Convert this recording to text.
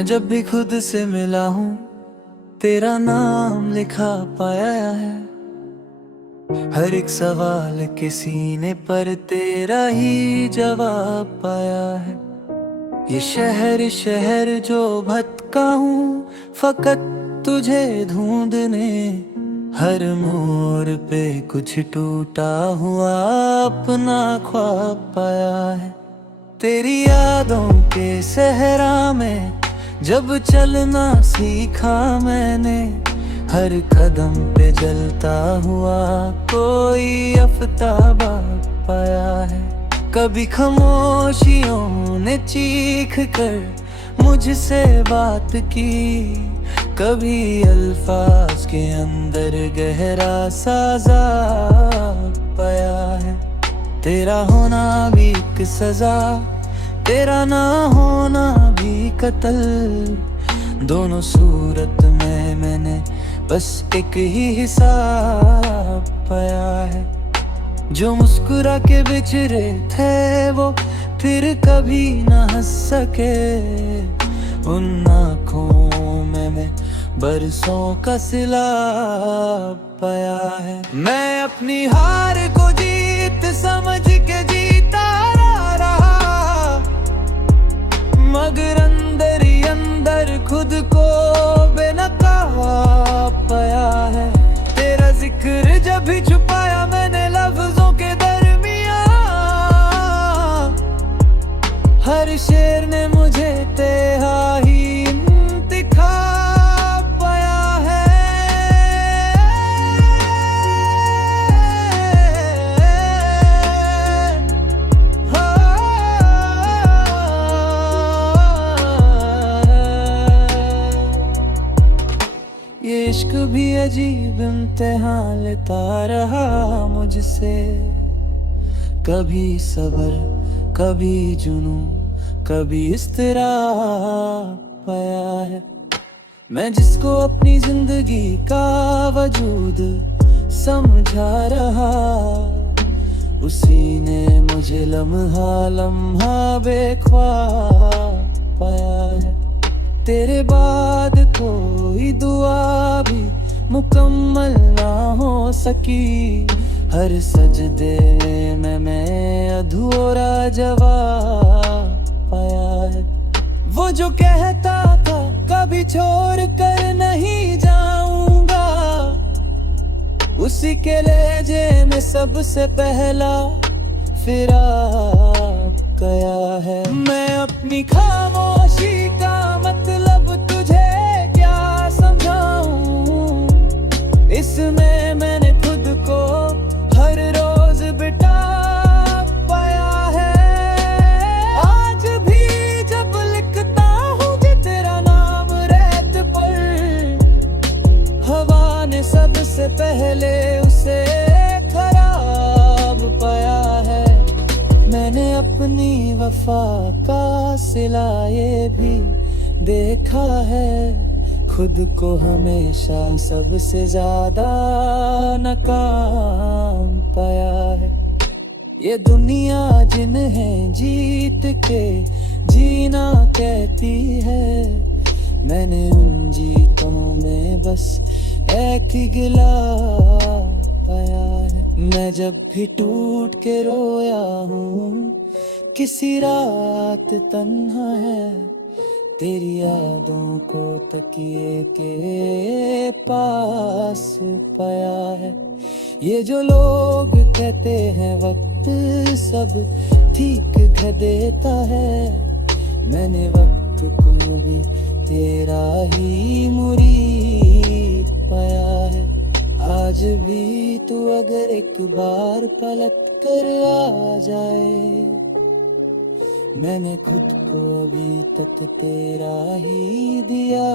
मैं जब भी खुद से मिला हूँ तेरा नाम लिखा पाया है। हर एक सवाल के सीने पर तेरा ही जवाब पाया है। ये शहर शहर जो भटका हूँ फकत तुझे ढूंढने। हर मोड़ पे कुछ टूटा हुआ अपना ख्वाब पाया है। तेरी यादों के सहरा में जब चलना सीखा मैंने। हर कदम पे जलता हुआ कोई आफ्ताबा पाया है। कभी खामोशियों ने चीख कर मुझसे बात की। कभी अल्फाज के अंदर गहरा साजा पाया है। तेरा होना भी एक सजा, तेरा ना होना भी कत्ल। दोनों सूरत में मैंने बस एक ही हिसाब पाया है। जो मुस्कुरा के बिछड़े थे वो फिर कभी ना हंस सके। उन आँखों में मैं बरसों का सिला पाया है। मैं अपनी हार को जीत समझ के जीता रहा, मगर अंदर ही अंदर खुद को बेनकाब पाया है। तेरा जिक्र जब भी छुपाया मैंने लफ्जों के दरमियां, हर शेर ने मुझे तेरा ही इंतखाब पाया है। ये इश्क भी अजीब इम्तिहान लेता रहा मुझसे। कभी सब्र कभी जुनू कभी इस्तराब पाया है। मैं जिसको अपनी जिंदगी का वजूद समझा रहा, उसी ने मुझे लम्हा लम्हा बेख्वाब पाया है। तेरे बाद कोई दुआ भी मुकम्मल ना हो सकी। हर सजदे में मैं अधूरा जवाब पाया है। वो जो कहता था कभी छोड़ कर नहीं जाऊंगा, उसी के लहजे में सबसे पहला फिराक गया है। मैं अपनी खामोशी का मतलब तुझे क्या समझाऊं। इसमें मैंने खुद को हर रोज बिठा पाया है। आज भी जब लिखता हूँ जी तेरा नाम रेत पर, हवा ने सबसे पहले उसे खराब पाया है। मैंने अपनी वफा का सिला ये भी देखा है। खुद को हमेशा सबसे ज्यादा नाकाम पाया है। ये दुनिया जिन्हें जीत के जीना कहती है, मैंने उन जीतों में बस एक ही गिला पाया है। मैं जब भी टूट के रोया हूँ किसी रात तन्हा है, तेरी यादों को तकिए के पास पाया है। ये जो लोग कहते हैं वक्त सब ठीक कर देता है, मैंने वक्त को भी तेरा ही मुरीद पाया है। आज भी तू अगर एक बार पलट कर आ जाए, मैंने खुद को अभी तक तेरा ही दिया